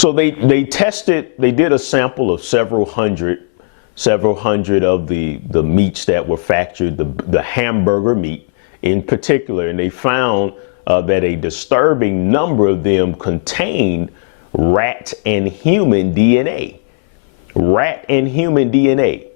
So they did a sample of several hundred of the meats that were factored, the hamburger meat in particular, and they found that a disturbing number of them contained rat and human DNA. Rat and human DNA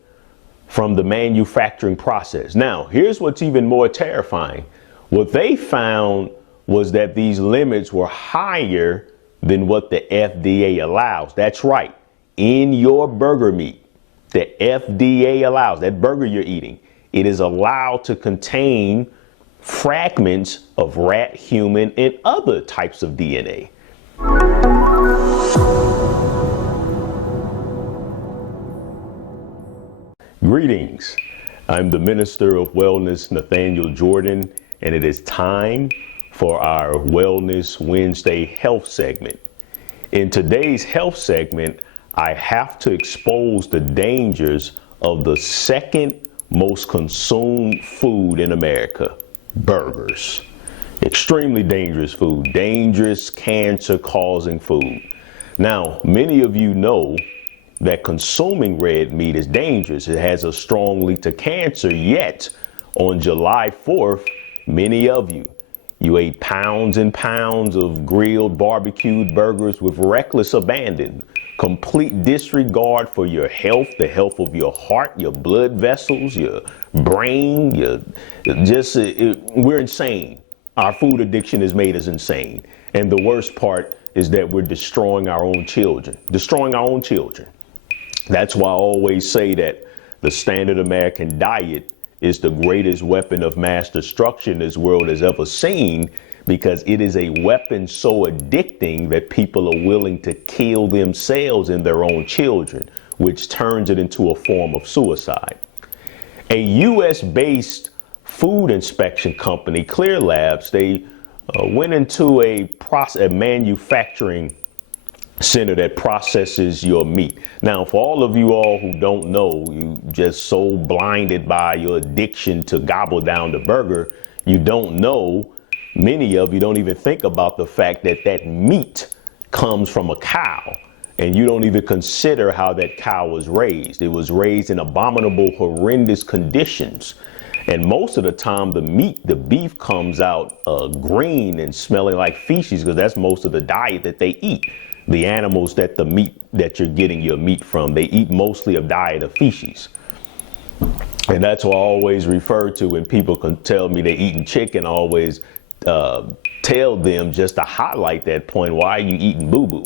from the manufacturing process. Now, here's what's even more terrifying. What they found was that these limits were higher than what the FDA allows. That's right. In your burger meat, the FDA allows, that burger you're eating, it is allowed to contain fragments of rat, human, and other types of DNA. Greetings. I'm the Minister of Wellness, Nathaniel Jordan, and it is time for our Wellness Wednesday health segment. In today's health segment, I have to expose the dangers of the second most consumed food in America, burgers. Extremely dangerous food, dangerous cancer-causing food. Now, many of you know that consuming red meat is dangerous. It has a strong link to cancer, yet on July 4th, many of you ate pounds and pounds of grilled barbecued burgers with reckless abandon, complete disregard for your health, the health of your heart, your blood vessels, your brain, we're insane. Our food addiction has made us insane. And the worst part is that we're destroying our own children. That's why I always say that the standard American diet is the greatest weapon of mass destruction this world has ever seen, because it is a weapon so addicting that people are willing to kill themselves and their own children, which turns it into a form of suicide. A US-based food inspection company, Clear Labs, they went into a manufacturing center that processes your meat. Now, for all of you all who don't know, you just so blinded by your addiction to gobble down the burger, you don't know, many of you don't even think about the fact that that meat comes from a cow, and you don't even consider how that cow was raised. It was raised in abominable, horrendous conditions. And most of the time, the beef comes out green and smelling like feces, because that's most of the diet that they eat. The animals that the meat that you're getting your meat from, they eat mostly a diet of feces. And that's what I always refer to when people can tell me they're eating chicken. I always tell them, just to highlight that point, why are you eating boo-boo?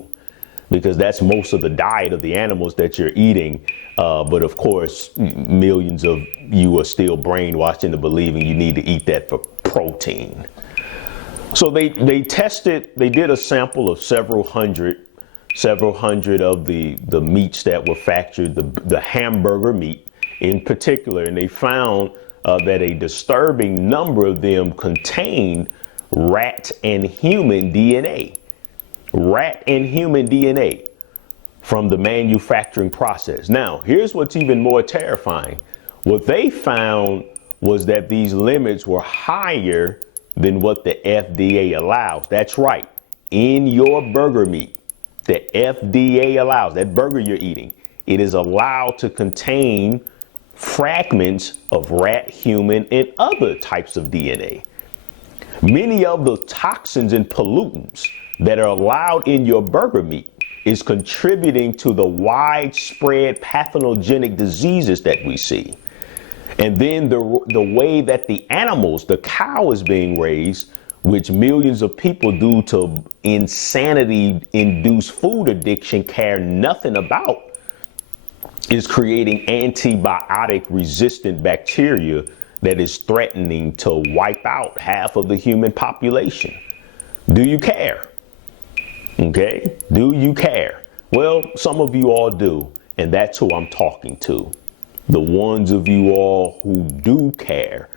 Because that's most of the diet of the animals that you're eating. But of course, millions of you are still brainwashed into believing you need to eat that for protein. So they did a sample of several hundred of the meats that were factored, the hamburger meat in particular, and they found that a disturbing number of them contained rat and human DNA. Rat and human DNA from the manufacturing process. Now, here's what's even more terrifying. What they found was that these limits were higher than what the FDA allows. That's right. In your burger meat, the FDA allows, that burger you're eating, it is allowed to contain fragments of rat, human, and other types of DNA. Many of the toxins and pollutants that are allowed in your burger meat is contributing to the widespread pathogenic diseases that we see. And then the way that the animals, the cow is being raised, which millions of people due to insanity-induced food addiction care nothing about, is creating antibiotic-resistant bacteria that is threatening to wipe out half of the human population. Do you care? Okay, do you care? Well, some of you all do, and that's who I'm talking to. The ones of you all who do care,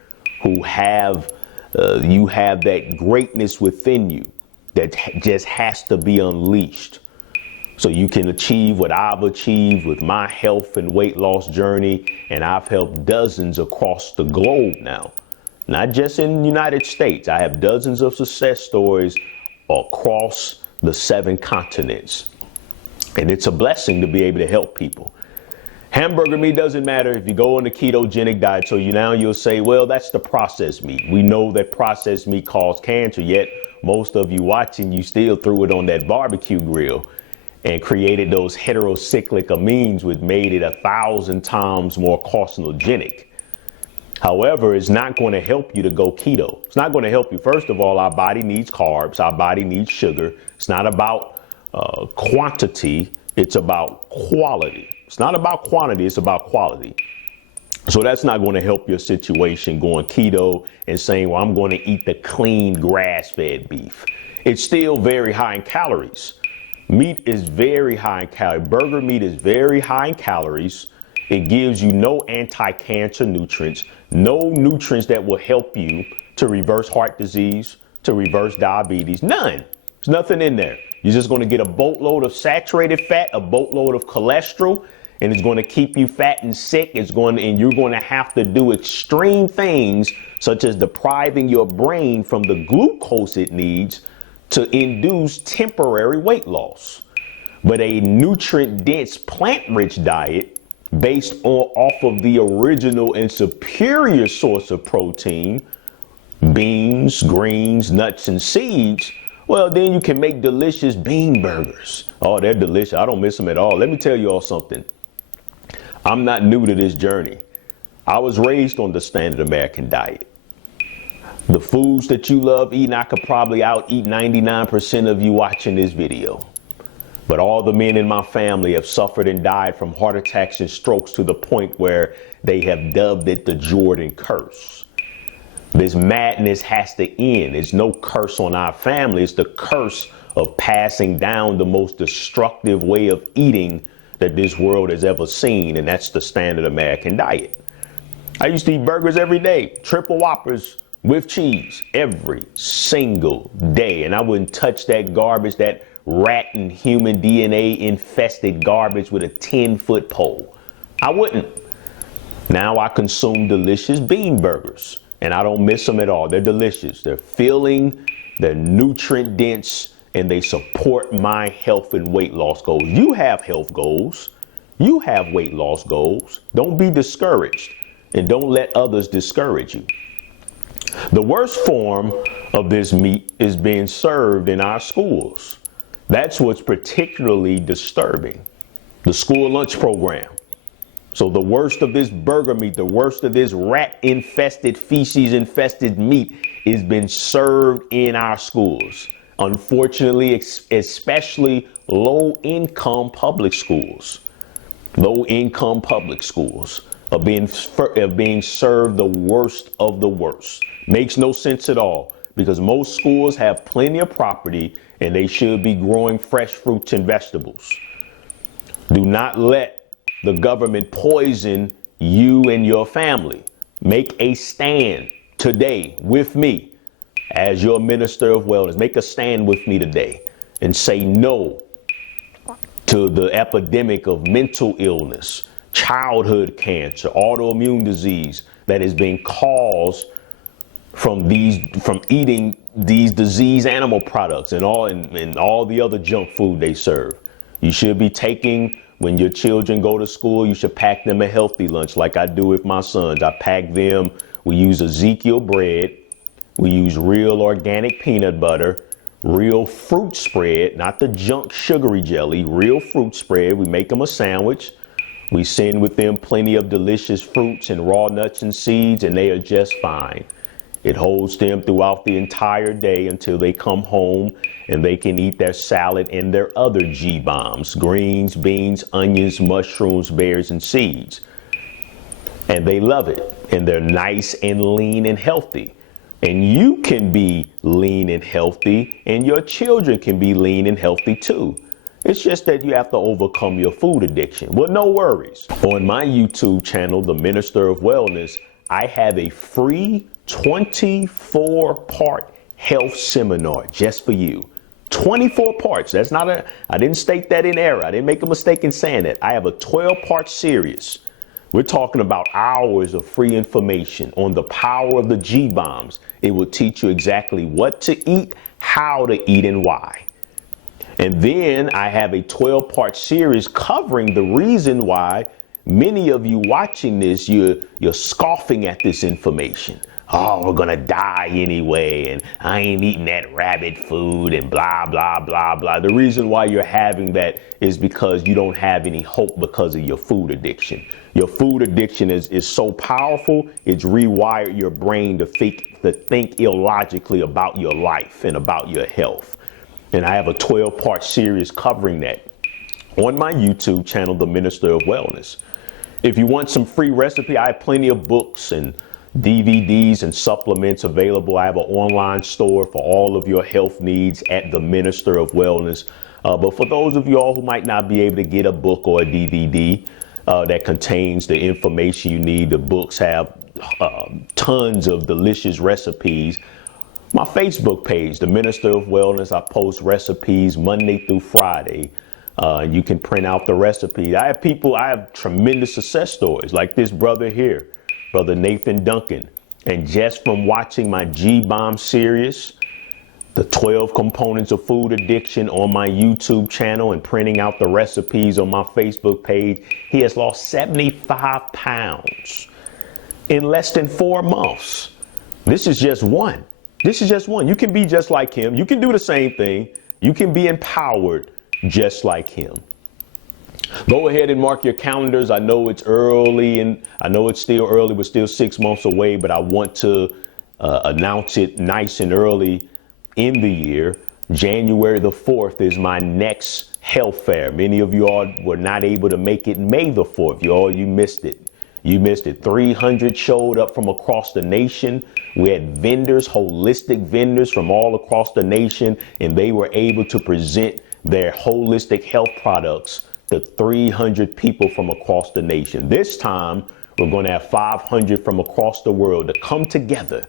who have, you have that greatness within you that just has to be unleashed. So you can achieve what I've achieved with my health and weight loss journey, and I've helped dozens across the globe now. Not just in the United States. I have dozens of success stories across the 7 continents. And it's a blessing to be able to help people. Hamburger meat doesn't matter if you go on the ketogenic diet. So you'll say, well, that's the processed meat. We know that processed meat causes cancer, yet most of you watching, you still threw it on that barbecue grill and created those heterocyclic amines, which made it 1,000 times more carcinogenic. However, it's not going to help you to go keto. It's not going to help you. First of all, our body needs carbs. Our body needs sugar. It's not about quantity. It's about quality. It's not about quantity. It's about quality. So that's not going to help your situation going keto and saying, well, I'm going to eat the clean grass-fed beef. It's still very high in calories. Meat is very high in calories. Burger meat is very high in calories. It gives you no anti-cancer nutrients, no nutrients that will help you to reverse heart disease, to reverse diabetes. None. There's nothing in there. You're just going to get a boatload of saturated fat, a boatload of cholesterol, and it's going to keep you fat and sick. And you're going to have to do extreme things, such as depriving your brain from the glucose it needs to induce temporary weight loss. But a nutrient-dense, plant-rich diet based off of the original and superior source of protein, beans, greens, nuts, and seeds, well, then you can make delicious bean burgers. Oh, they're delicious. I don't miss them at all. Let me tell you all something. I'm not new to this journey. I was raised on the standard American diet. The foods that you love eating, I could probably out-eat 99% of you watching this video. But all the men in my family have suffered and died from heart attacks and strokes to the point where they have dubbed it the Jordan curse. This madness has to end. There's no curse on our family. It's the curse of passing down the most destructive way of eating that this world has ever seen, and that's the standard American diet. I used to eat burgers every day, triple whoppers with cheese every single day, and I wouldn't touch that garbage, that rat and human DNA infested garbage with a 10-foot pole. I wouldn't. Now I consume delicious bean burgers, and I don't miss them at all. They're delicious. They're filling, they're nutrient dense, and they support my health and weight loss goals. You have health goals. You have weight loss goals. Don't be discouraged, and don't let others discourage you. The worst form of this meat is being served in our schools. That's what's particularly disturbing. The school lunch program. So the worst of this burger meat, the worst of this rat-infested, feces-infested meat is being served in our schools. Unfortunately, especially low-income public schools. Low-income public schools are being served the worst of the worst. Makes no sense at all, because most schools have plenty of property and they should be growing fresh fruits and vegetables. Do not let the government poison you and your family. Make a stand today with me as your minister of wellness. Make a stand with me today and say no to the epidemic of mental illness, childhood cancer, autoimmune disease that is being caused from eating these disease animal products and all the other junk food they serve. You should be taking, when your children go to school, you should pack them a healthy lunch like I do with my sons. I pack them, we use Ezekiel bread, we use real organic peanut butter, real fruit spread, not the junk sugary jelly, real fruit spread. We make them a sandwich. We send with them plenty of delicious fruits and raw nuts and seeds, and they are just fine. It holds them throughout the entire day until they come home and they can eat their salad and their other G-bombs, greens, beans, onions, mushrooms, berries, and seeds. And they love it. And they're nice and lean and healthy. And you can be lean and healthy, and your children can be lean and healthy too. It's just that you have to overcome your food addiction. Well, no worries. On my YouTube channel, The Minister of Wellness, I have a free 24-part health seminar just for you. 24 parts. That's not I didn't state that in error. I didn't make a mistake in saying that. I have a 12-part series. We're talking about hours of free information on the power of the G-bombs. It will teach you exactly what to eat, how to eat, and why. And then I have a 12-part series covering the reason why many of you watching this, you're scoffing at this information. Oh, we're gonna die anyway, and I ain't eating that rabbit food and blah, blah, blah, blah. The reason why you're having that is because you don't have any hope because of your food addiction. Your food addiction is so powerful, it's rewired your brain to think illogically about your life and about your health. And I have a 12-part series covering that on my YouTube channel, The Minister of Wellness. If you want some free recipe, I have plenty of books and DVDs and supplements available. I have an online store for all of your health needs at The Minister of Wellness. But for those of you all who might not be able to get a book or a DVD that contains the information you need, the books have tons of delicious recipes. My Facebook page, The Minister of Wellness, I post recipes Monday through Friday. You can print out the recipe. I have tremendous success stories like this brother here, Brother Nathan Duncan. And just from watching my G-Bomb series, the 12 components of food addiction on my YouTube channel and printing out the recipes on my Facebook page, he has lost 75 pounds in less than 4 months. This is just one. This is just one. You can be just like him. You can do the same thing. You can be empowered just like him. Go ahead and mark your calendars. I know it's early and I know it's still early. We're still 6 months away, but I want to announce it nice and early in the year. January the 4th is my next health fair. Many of you all were not able to make it May the 4th. You missed it. You missed it. 300 showed up from across the nation. We had vendors, holistic vendors from all across the nation, and they were able to present their holistic health products to 300 people from across the nation. This time, we're going to have 500 from across the world to come together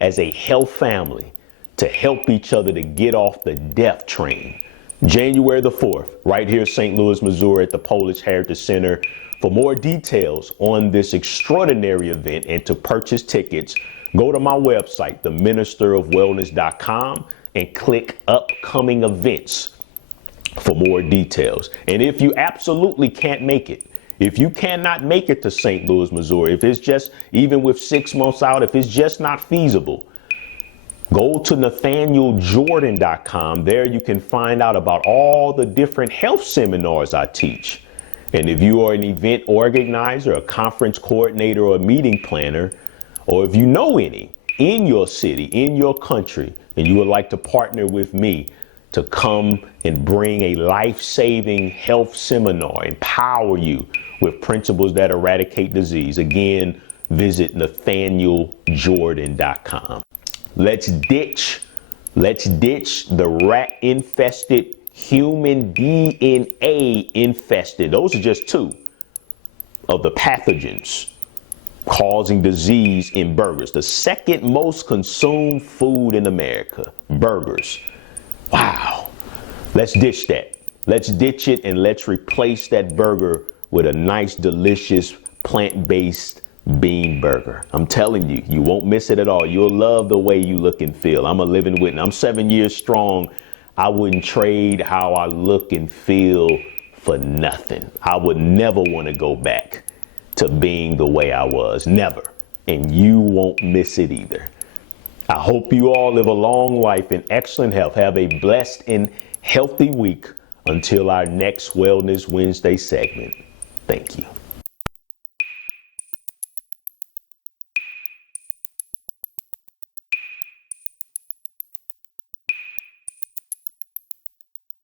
as a health family to help each other to get off the death train. January the 4th, right here in St. Louis, Missouri at the Polish Heritage Center. For more details on this extraordinary event and to purchase tickets, go to my website, theministerofwellness.com, and click upcoming events for more details. And if you absolutely can't make it, if you cannot make it to St. Louis, Missouri, if it's just, even with 6 months out, if it's just not feasible, go to NathanielJordan.com. There you can find out about all the different health seminars I teach. And if you are an event organizer, a conference coordinator, or a meeting planner, or if you know any in your city, in your country, and you would like to partner with me to come and bring a life-saving health seminar, empower you with principles that eradicate disease, again, visit NathanielJordan.com. Let's ditch the rat-infested, human DNA infested. Those are just two of the pathogens causing disease in burgers. The second most consumed food in America, burgers. Wow. Let's ditch that. Let's ditch it and let's replace that burger with a nice, delicious, plant-based bean burger. I'm telling you, you won't miss it at all. You'll love the way you look and feel. I'm a living witness. I'm 7 years strong. I wouldn't trade how I look and feel for nothing. I would never want to go back to being the way I was. Never. And you won't miss it either. I hope you all live a long life in excellent health. Have a blessed and healthy week until our next Wellness Wednesday segment. Thank you.